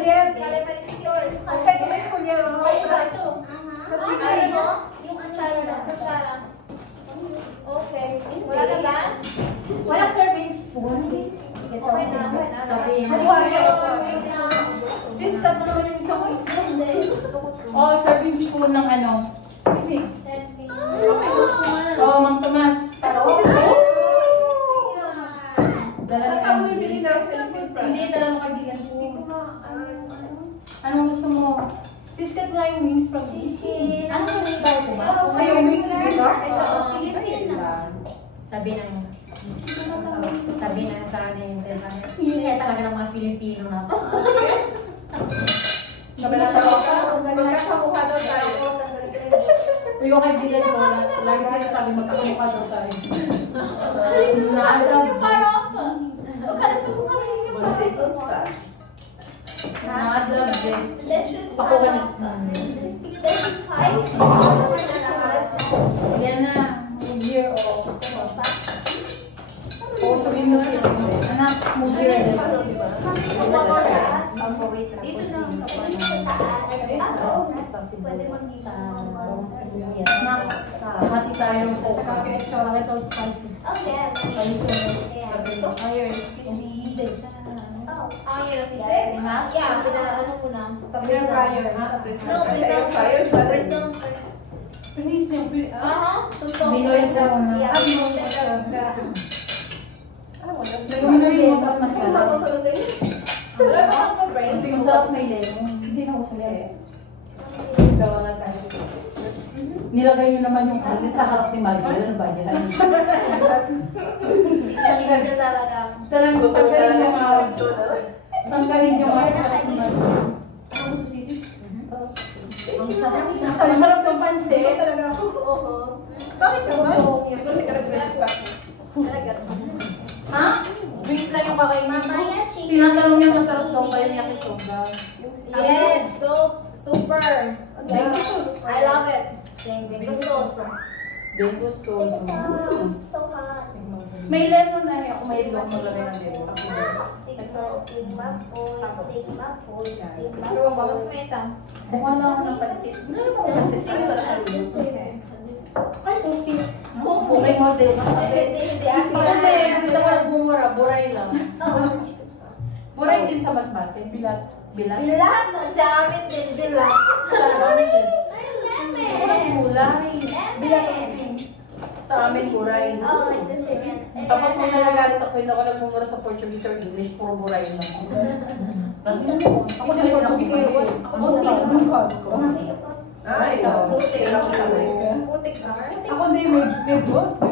Juliet. Calify is yours. Suspect ko may school yan. Yung kutsara. Okay. Wala na ba? Wala serving spoon. Okay na. Sabihin Sis, cut mo naman yung isang weights. Oh, serving spoon ng ano? Sisig. 10 pieces. Oh, Mang Tomas. Dala na Ako yung bili ng Philippine Pride. Hindi, dala mo kaibigan ko. Anong gusto mo? Sis, cut na yung wings from me. Ano yung libar ko ba? Ay, yung wings, libar? Ito, Philippine. Sabi ng sa akin, ingay talaga ng mga Filipino na to. Magkakakuha daw tayo. Yung kaibigan ko, lagi sinasabi magkakakuha daw tayo. Naadlove din. Pakuha yan na. Year o. O, sabihin mo sila. Anak, movie rin. Dito na. Pwede mag-isa. Hati tayo. Saka little spicy. Okay. Ang yun, sisig? Yeah, ano muna. Sa Air fryer. No, prism first. Please yung Binoy ko muna. Yeah, Binoy mo tapos masarap. wala ba kang pa-break? Kasi masarap may lemon. Hindi na ko sila. Nilagay nyo naman yung alis sa harap ni Maribel. Ano ba yan? Ganyan talaga. Talagang tanggalin yung harap ni Maribel. Ang sarap. Ang sarap ng pansit. Bakit naman? Siguro si Karagres pa. Talaga. Ha? Wings lang yung kakainin. Mamaya, chicken. Tinatanong niya masarap daw ba yung yakisoba? Yes, so super. I love it. Bien gustoso. Bien gustoso. So hot. May lemon na niya. Kung may ilong maglagay ng lemon. Pero vamos a meta. Kumuha na ako ng pansit. Ano yung pansit? Ay, okay. Okay, model. Hindi ako. Hindi, hindi ako nagbumura. Buray lang. Buray din sa basmati. Bilat. Bilat? Bilat. Sa amin din, bilat. Sa amin din. Kulay. Bilat ang ting. Sa amin, buray. Oh, like this again. Tapos kung nagagalit ako, hindi ako nagmumura sa Portuguese or English, puro buray lang. Ako din Portuguese. Ako sa kalungkod ko. Ay, Putik. ako sanay ka. Putik ka? Ako din, medyo. So,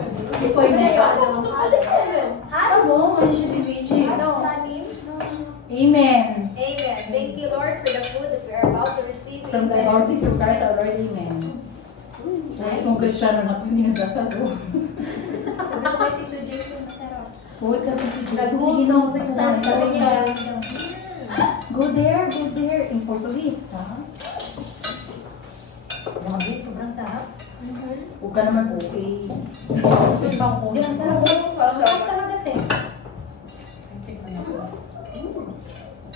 Hindi ko yung neka. Ano? Ano? Ano siya tibichi? Ano? Amen. Amen. Thank you, Lord, for the food that we are about to receive. From the Lord, to Christ our Lord, amen. Ay, kung Kristiyano na ito, hindi nagdasal ko. Sabi ko kay Tito Jason, masarap. Huwag ka ito, nagsinom. Sabi niya, Go there. In Portuguese, ha? Grabe, sobrang sarap. Huwag ka naman okay. Hindi ang sarap. Sarap talaga, te.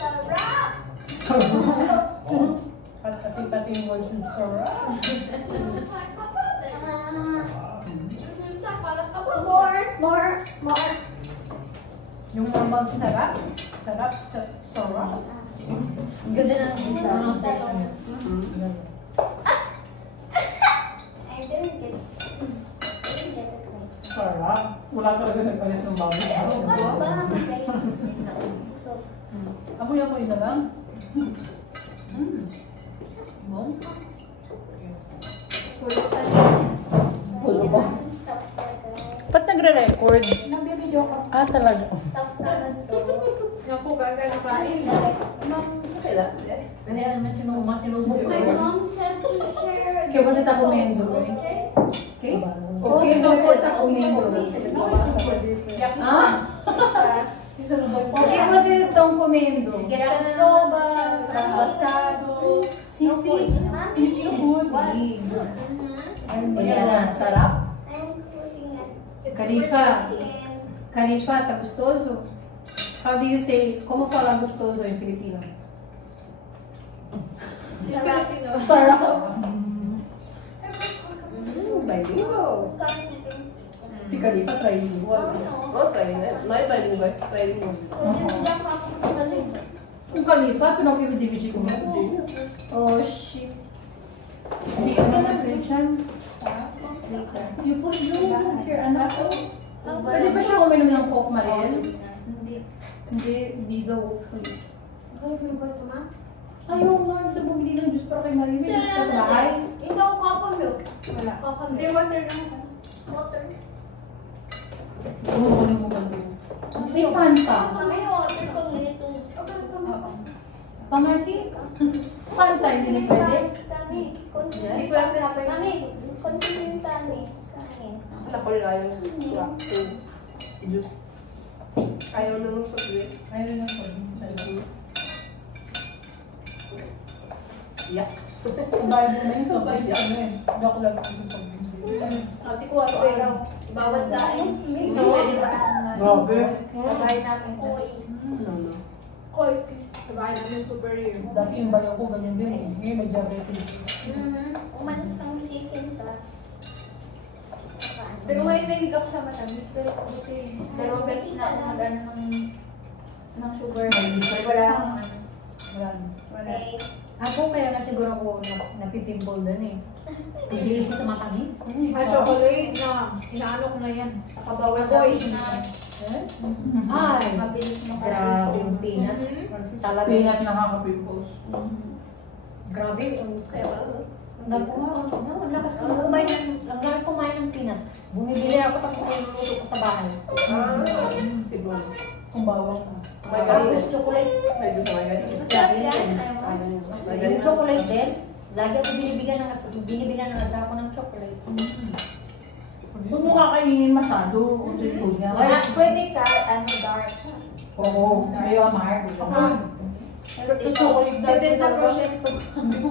sarap! Pati yung words ng Sora. More. Yung mamang sarap. Sarap. Sora. Ang ganda ng pronunciation niya. I didn't get it. Sarap. Wala talaga nagpalis ng baboy. Amoy-amoy na lang. No? Pulo ko. Ba't nagre-record? Nag-video ka. Ah, talaga. Tapos naman to. Naku, gagalipain. Kailan naman sinuma ko. My mom said to share. Kaya ba si Takumendo? Okay? Okay ba si Takumendo? Ah? Okay ba si Stong Kumendo? Yakisoba, basado, sisig, Filipino food. Sisig. Ayan na, sarap. I'm cooking it. Kalifa. Kalifa, tagustoso. How do you say, como fala gustoso in Filipino? Sarap. Sarap. Bilingual. Si Khalifa trilingual. Oh, trilingual. May bilingual. Trilingual. Kung Khalifa, pinag-i-DVD ko mo. Oh, shit. Si ano na Christian? You put your anak ko? Pwede pa siya uminom ng Coke, Mariel? Hindi daw. Ayaw nga, ito bumili ng juice para kay Mariel. May juice ka sa bahay? Hindi ako Coco milk. Wala. Coco milk. Hindi, water lang. Water. Bumuli mo ba ito? May fan pa. May water kung dito. Pamati? Fan tayo, hindi na pwede? Kami. Hindi ko yung pinapay. Kami. Continue yung kami. Anak ko rin ayaw. Juice. Ayaw naman sa juice. Ayaw lang po. Sa loob. Yak. Bayan mo na yung sobrang sa ano eh. Joke lang ako sa sobrang sa iyo. Ate ko ako ilaw. Bawat dahil. Hindi pwede ba? Grabe. Sabay namin. Ano? Koy. Sabay namin super rare. Dati yung bayaw ko ganyan din eh. Ngayon may diabetes. Umalis kang chicken ka. Pero ngayon may higap sa matamis. Pero buti. Pero best na ako mag-ano ng sugar. Wala akong ano. Wala. Ako kaya na siguro ko napipimple din eh. Hindi ko sa matamis. Chocolate na, inaano ko na yan. Nakabawal Ako na. Ay, Mabilis mo kasi. grabe yung peanut. Talaga. Peanut nakaka-pimples. Grabe. Kaya wala. Ang lakas kumain ng peanut. Bumibili ako tapos niluluto ko sa bahay. Siguro. Kung bawang ka. May Tapos galing. chocolate. Medyo sa may galing. Masarap yan. Yung chocolate din, lagi ako binibigan ng asawa ko ng chocolate. Huwag mo kakainin masyado. Ulit food niya. Wala, pwede ka, ano, dark. Oo. Ayaw amar. Sa chocolate dahil 70%. Hindi ko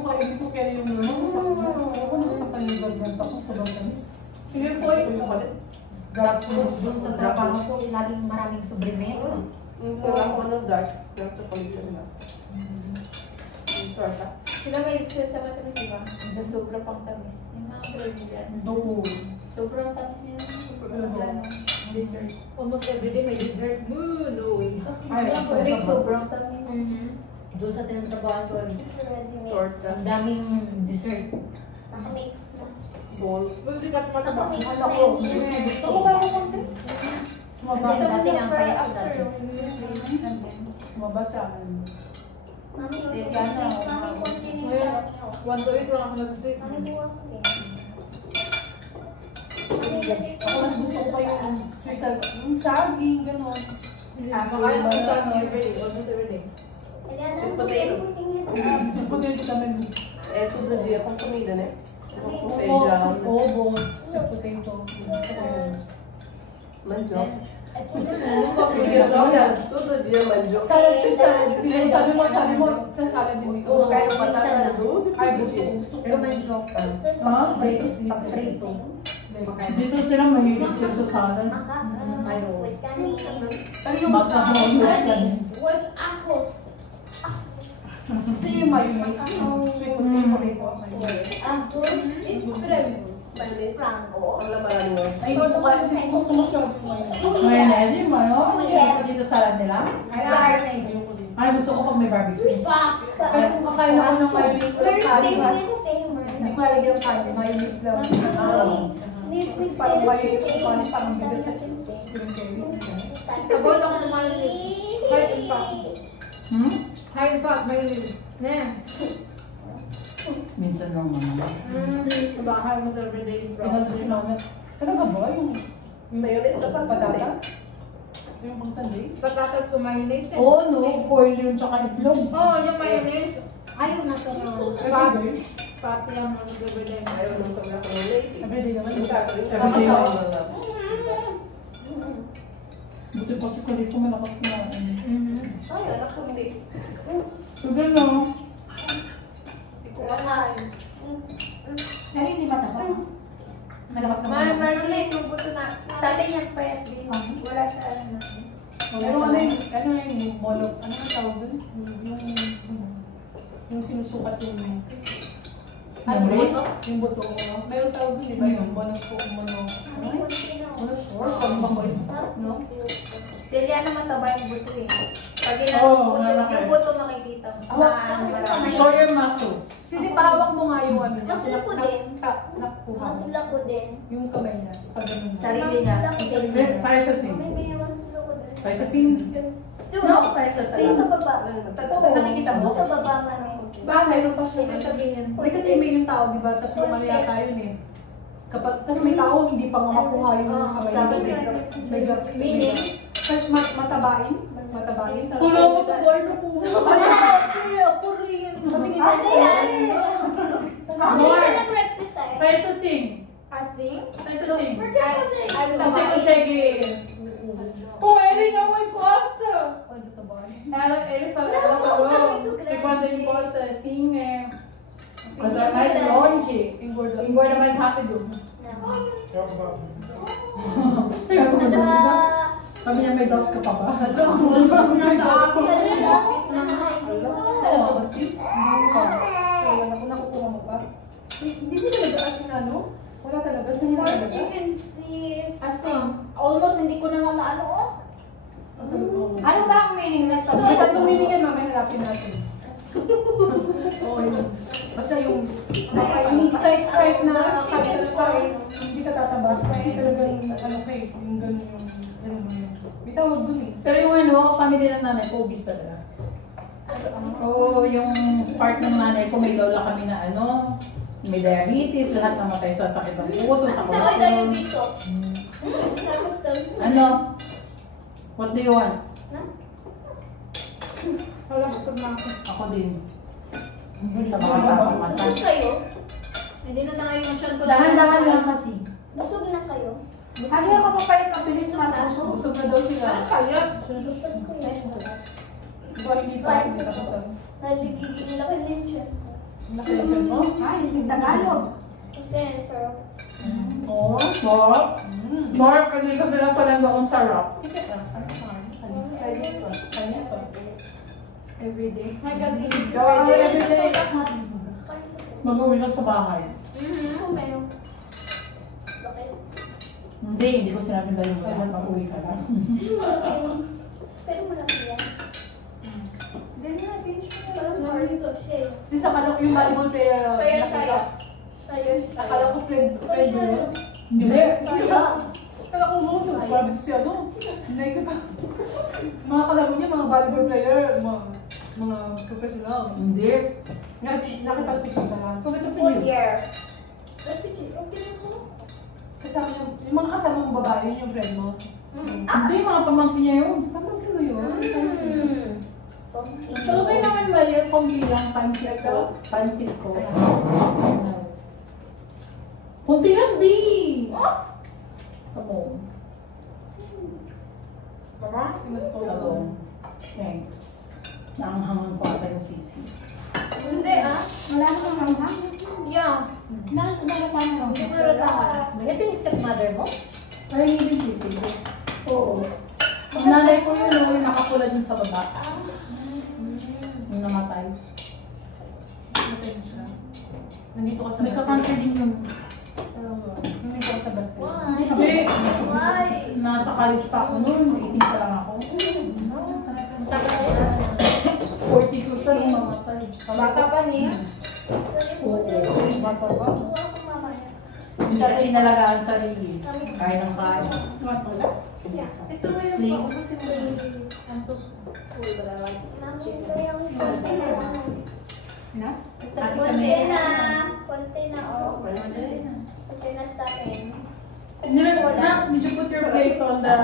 kaya yung naman. Ako sa kanilagyan ako sa Balkanis. Sige po yung chocolate. Tapos dun sa trabaho ko, laging maraming sobremesa. Wala ko ng dark. Dark chocolate nila. Torta. Sila may sila sa matamis, diba? The sobrang pang tamis. Yung mga baby dyan. Oo. Sobrang tamis nila. Sobrang ano, dessert. Almost everyday may dessert. No. Ay, Chocolate, sobrang tamis. Doon sa tinatrabaho ko, Torta. ang daming dessert. Nakamix na. Ball. Hindi ka mataba. Ano ko? Gusto ko ba ako konti? Kasi dati nga payat ako dati. Mababa sa akin. Mami, Ngayon, 1 to 8 lang ako nag-sweet. Ako mas gusto ko pa yung sweet yung saging, gano'n. Makain ako sa akin everyday. Almost everyday. Sweet potato. Yung potato namin. Eto sa Gia pang kumida na eh. Oo, tapos obo, sweet potato. Manjok. Sige, Ito sa Gia manjok. Salad si salad. Sabi mo, sa salad din ikaw. Oo, kaya patata doon. Ay, gusto ko. Pero man joke ka. Ha? Pag-prito. Dito sila mahilig sila sa salad. Ayaw. Pero yung What apples? gusto niyo yung mayonnaise. Sweet potato. Spanish. Ang labanan mo. Ay, hindi ko kaya, hindi ko gusto masyado yung mayonnaise. Mayonnaise yung ano? Dito salad nila? Ayoko din. Ay, gusto ko pag may barbecue. Kaya kung kakain ako ng mayonnaise, hindi ko lalagyan ng kanin. Mayonnaise lang. Parang mayonnaise ko parang bigat sa Avoid ako ng mayonnaise. High in fat. High in fat, mayonnaise. Minsan lang naman. Sa bahay mo sa everyday. Pinagdus namin. Talaga ba yung Mayonnaise na pang patatas? Yung pang sundae? Patatas ko mayonnaise. Oo, no. Boil yun tsaka itlog. Oo, yung mayonnaise. Ayaw na to. Fat. Fat yan mo sa everyday. Ayaw nang sobra ko ng late. Everyday naman. Yung gagawin ka. Everyday Masama naman. mo lang. Buti pa si Kulit ko malakas na. Ay, anak ko hindi. Sugar no? Hindi ko alam. Ay, hindi matapa. Malakas na. Marley, yung buto na. Dati niya pwede din. Wala sa ano. Pero ano yung mono, ano ang tawag dun? Yung sinusukat yung yung buto. Mayroong tawag dun, di ba yung mono, no? Sila naman mataba yung buto eh. Pag yung buto makikita mo. Show your muscles. Sisi, pahawak mo nga yung ano niya. Masula ko din. Nakuha mo. Masula ko din. Yung kamay niya. Pag ganun. Sarili niya. Fire sa sing. Masula ko din. Fire sa sing. No, fire sa Sa sa baba. Nakikita mo? Sa baba man eh. Bakit? Mayroon pa siya. Ibig sabihin. Hindi kasi may yung tao, di ba? Tatlong mali yata yun eh. Kasi may tao, hindi pa nga makuha yung kamay niya. May gap. Meaning? Kasi matabain. Matabain. Wala mo ito, boy na po. Ako rin. Patingin Ano mo yan? sa Hindi siya nag-exercise. Fire sa sing. Asing? Fire sa sing. Kasi Kasi sige. Oh, Eli naman Costa. Ano tabain? Eli falava que quando ele posta assim, quando é mais longe, engorda mais rápido. Kami niya may doubts ka pa ba? almost nasa akin. Talaga ba sis? Hindi ka. Nakukuha mo pa? Hindi mo talaga asin ano? Wala talaga. More chicken please. Asing. Almost hindi ko na nga maano oh. Ano ba ang meaning na ito? So, tatlong meaning yan, mamaya hanapin natin. Oo, yun. Basta yung kahit na hindi ka tataba. Kasi talagang ano kayo, yung gano'n yung may tawag dun eh. Pero yung ano, family ng nanay ko, obese talaga. Oo, yung part ng nanay ko, may daw lang kami na ano, may diabetes, lahat namatay sa sakit ng puso, sa Ako cholesterol. yung dito. Ano? What do you want? Wala busog na ako. Ako din. Tabaka-tabaka mata. Busog kayo? Hindi na tayo masyadong Dahan-dahan lang kasi. Busog na kayo? Kasi ang kapapalit, mabilis matusok. Busog na daw sila. Kaya? Diba hindi pa, hindi tapusan. Naligigil lang din siya. Nakalension mo? Ay, hindi Tagalog. Kasi sarap. Oh, sarap. Mark, hindi ka sila palang akong sarap. Everyday. Gawa ka everyday. Mag-uwi ka sa bahay. Meron. Bakit? Hindi ko sinabi na yung kailan mag-uwi ka lang. Pero malaki yan. Dali na, finish mo na. Parang marito siya eh. Sis, akala ko yung volleyball player. Kaya tayo. Tayo. Akala ko friend yun. Hindi. Tayo. Akala ko mo, grabe to siya, no? Like, mga kalaro niya, mga volleyball player, mga professional. Hindi. Nakipag-picture ka lang. Pag ito Oh, pinyo. yeah. Okay mo. Kasi sabi niya, yung mga kasama mong babae, yun yung friend mo. Hindi, mga pamangkin niya yun. Pamangkin mo yun? So sweet. So, okay naman maliit kung bilang pansit ko. Pansit ko. Kunti lang, B! Come on. Mama? Timas ko lang. Come on. Thanks. Naanghangan ko ata yung sisi. Hindi ah. Wala ka kang hang? Yeah. Nalasahan mo. Ito yung stepmother mo? Ay, hindi yung sisi. Oo. Ang nanay ko yun, yung nakapula dun sa baba. Yung namatay. Namatay mo siya. Nandito ka sa May ka-cancer din yun. Nandito ka sa Brazil. Hindi. Why? Nasa college pa ako noon. 18 pa lang ako. 42 siya nung mamatay. Bata pa niya. Oo. Bata ba? Kuha ko mamaya. Hindi kasi inalagaan sarili. Kaya ng kaya. Ito mo yung Please. paubusin mo yung sanso. Uy, balawag. Na? Konti na. Konti na, oh. Konti na sa akin. Did you put your plate on the...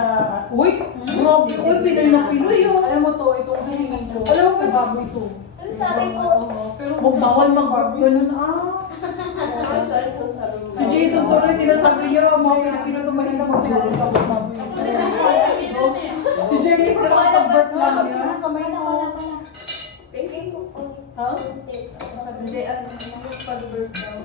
Uy! Grabe! Uy, Pinoy na Pinoy yun! Alam mo to, itong hiningan ko. Alam mo sa ba? baboy to. Ano sabi ko? Pero Huwag bawal mag-ganun. Si Jason tuloy sinasabi niya, mga Pilipino tumahin na mag-ganun kapag baboy. Si Jennifer mag-birth lang niya. Kamay na. Thank you. Ha? Konti. Hindi, pag-birth daw.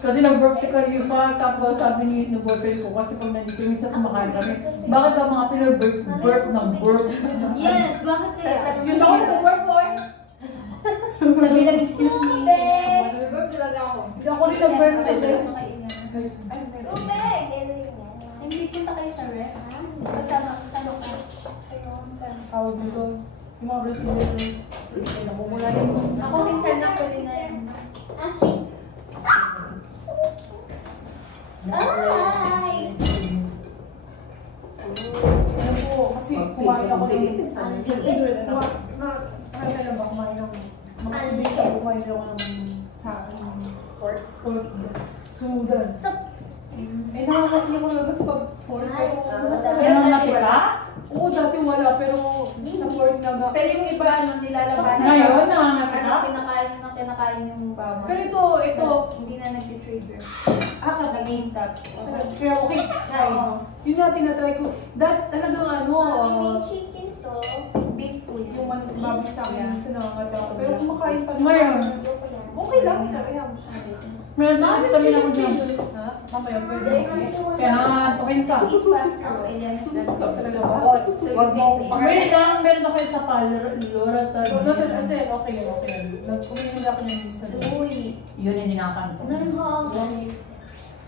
Kasi nag-burp si Khalifa, tapos sabi ni boyfriend ko, kasi pag nandito minsan kumakain kami, bakit daw mga Pinoy burp ng burp? Yes, bakit kaya? Excuse ako nag-burp boy! Sabi lang, excuse me. Nag-birth talaga ako. Hindi ako rin nag-burn sa dress. Hindi punta kayo sa ref? Kasama ka. Tawag nito. Yung mga Brazilian. Namumula rin. Ako minsan lang pwede na yan. Ano po, kasi kumain ako ng... Nakakala ba kumain ng... Mga ibisa kumain ako ng... Sa akin. Pork. Sudan. Eh, nakakaiyak ko lang pag pork. Ano natika? Oo, dati wala, pero sa pork na... Pero yung iba, nilalabanan. Ngayon, nangangatika? Kinakain yung bawang. Pero ito, Hindi na nag-trigger. Nag-stop. Nag-stop. Kaya okay, try. Yun nga tinatry ko. Talagang ano, chicken to. Beef po yun. yung babi sa akin sa nakakatawa. Pero kumakain pa Ngayon. Okay lang, kaya mo siya. Meron na kasi kami ako dyan. Ha? Mamaya pwede. Kaya tukin ka. Eat faster. Talaga ba? Huwag mo wait lang, meron ako sa parlor, Laura Loaded kasi, okay yun, okay yun. Nagkuminig ako ng isa. Uy. Yun yung dinakan ko.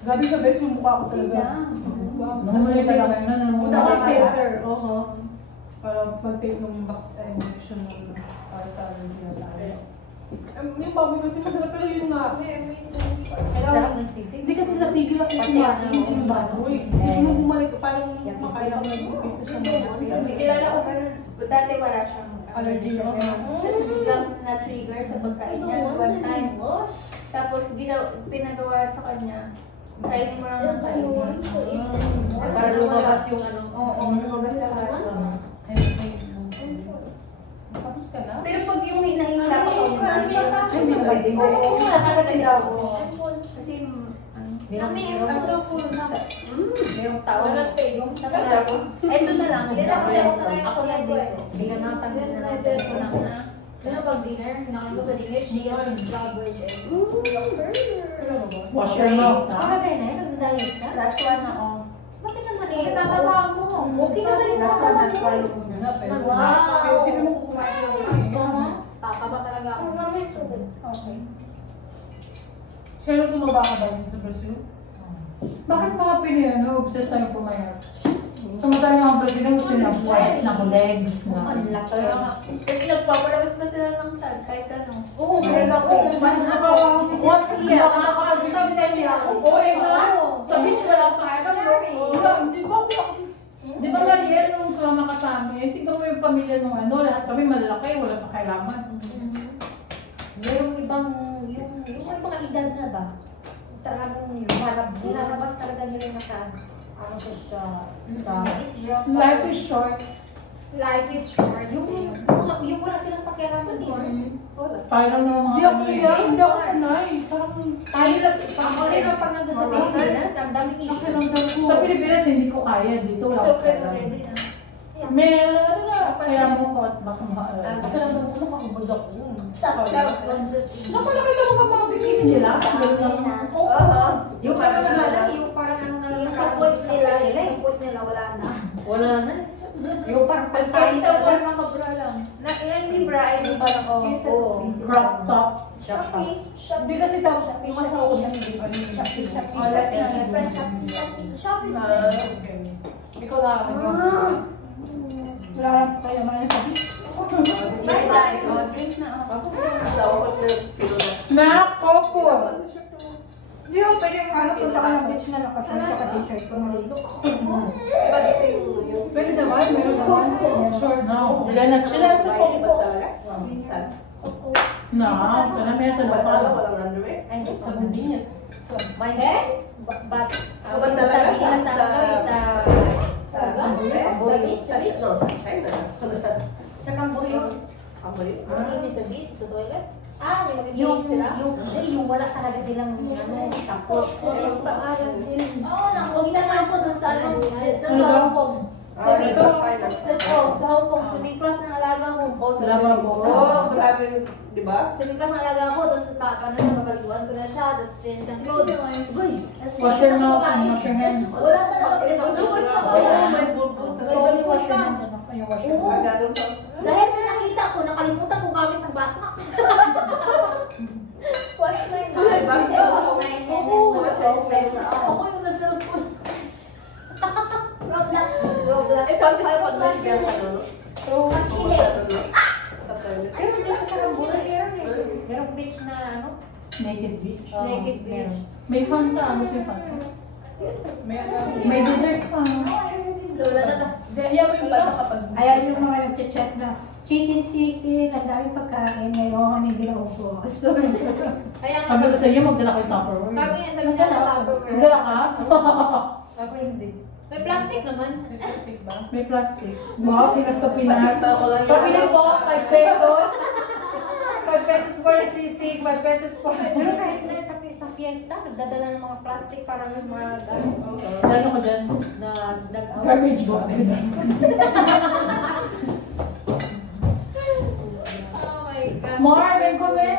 Gabi sa best yung mukha ko talaga. Nasulit ka lang na Punta ko sa center, oo. Para mag-take ng injection ng para sa tinatawag. Yung baboy kasi masarap, pero yun nga. Sarap ng sisig. Hindi kasi natigil ako kumain yung baboy. Kasi nung bumalik, parang makain ako ng piso sa mga. May kilala ko ganun. Dati wala siyang Allergy ako. Tapos biglang na-trigger sa pagkain niya one time. Tapos pinagawa sa kanya, kainin mo lang ng kainin. Para lumabas yung ano. Oo, lumabas lahat. Tapos ka na? Pero pag yung hinahingla pa ka, Hindi na pwede. Oo, nakakaganda ako. Kasi, I'm so full na. merong tao. Wala space. Yung sa kanya ko. Eto na lang. Hindi na ako Ako na dito. Hindi ka nakatanggal na natin ko lang na. Doon na pag-dinner, kinakain ko sa dinner, she has vlog with it. Wash your mouth, Sa ha? bagay na yun, nagdadayit ka? Last one na, oh. Bakit naman eh? Bakit Tatatawa mo. Okay ka rin. Last one, last one. Wow. Pero sino mo kukumain ng kain? Tataba talaga ako. Okay. Sino tumaba ka ba sa Brazil? Bakit mga Pinoy, ano, obsessed tayo pumayat? Samantalang mga Brazilian gusto nila white na legs na. Ang laki. Kasi nagpapalabas pa sila ng child kahit ano. Oo, Pero ako, What year? Oo, eh nga. Sa beach na lang tayo. Wala, di ba? Di ba Mariel, nung sumama ka sa amin, tingnan mo yung pamilya nung ano, lahat kami malalaki, wala pa kailangan. merong ibang, yung may mga edad na ba? Talagang nilalabas talaga nila na sa ano sa Life is short. Life is short. yung wala silang pakialaman dito. Parang ng mga Hindi ako pamilya. yan, hindi ako sanay. Parang Tayo lang, ako rin ang pag nandun sa Pilipinas, ang daming issue. pakiramdam ko. Sa Pilipinas, hindi ko kaya. Dito wala So, ko pero kaya. ready na. May ano na, kaya mo ko at baka Pakiramdam ko nakakabod ako. Self-conscious. Naku, nakita mo ka mga bikini nila? Oo. Yung parang ano lang, yung parang ano na lang. Yung support nila, wala na. Wala na. Yung parang Kahit paskain sa sa wall, makabra lang. na yan ni Brian, yung parang Crop top. Shopee. Hindi kasi tapos yung masahod na hindi pa rin. Shopee. Okay. Ikaw na ako. Wala lang po kayo mga sabi. Bye-bye. Drink na ako. Nako! Hindi ako pwede yung ano, punta ka ng beach na nakasal ka t-shirt ko malito. Pwede naman, meron naman. Short. No, wala na sila sa phone ko. Na, wala na sa batal. Ay, Sa Bundinyas. may but sabi nila sa ano, sa Cambodia. Mag-init sa beach, sa toilet. May Yung, mag-init sila. yung wala talaga silang ano, support. Oo, nakakita na ako dun sa ano, dun sa Hong Kong. Sa Hong Kong, swimming class ng alaga ko. Salamat po. sabi, di ba? Sa Pikas nalaga ako, tapos napabaliguan ko na siya, tapos change ng clothes. Uy! Wash your mouth and wash your hands. Wala talaga. Ito ko siya. May bulbul. So, only wash your hands. Ano? Yung wash your hands. Ganun pa. Dahil sa nakita ko, nakalimutan ko gamit ng bata. Wash my mouth. Basta Wash my hand. Ako yung nag-cellphone. Roblox. Roblox. Eh, paano kayo pag nag-game ka, no? Sa toilet. Pero dito sa Rambula, merong beach na ano? Naked beach. Oo, Naked beach. meron. May fun ka. Ano siya fun? May dessert pa. Lola na. Ayaw yung ayaw yung mga nag-chat na chicken sisig, ang daming pagkain ngayon, hindi na ubos. So, Kaya nga, Sabi ko sa inyo, magdala kayo Tupperware. kami nga sabi niya na Tupperware. Magdala ka? Ako hindi. May plastic naman. May plastic. Wow, Pinas to Pinas. Ako lang So, pili po, 5 pesos. 5 pesos for a sisig, 5 pesos for... Pero kahit na sa fiesta, nagdadala ng mga plastic para mag Ano ko dyan? Garbage Oh bag. Oh my God. More, may comment.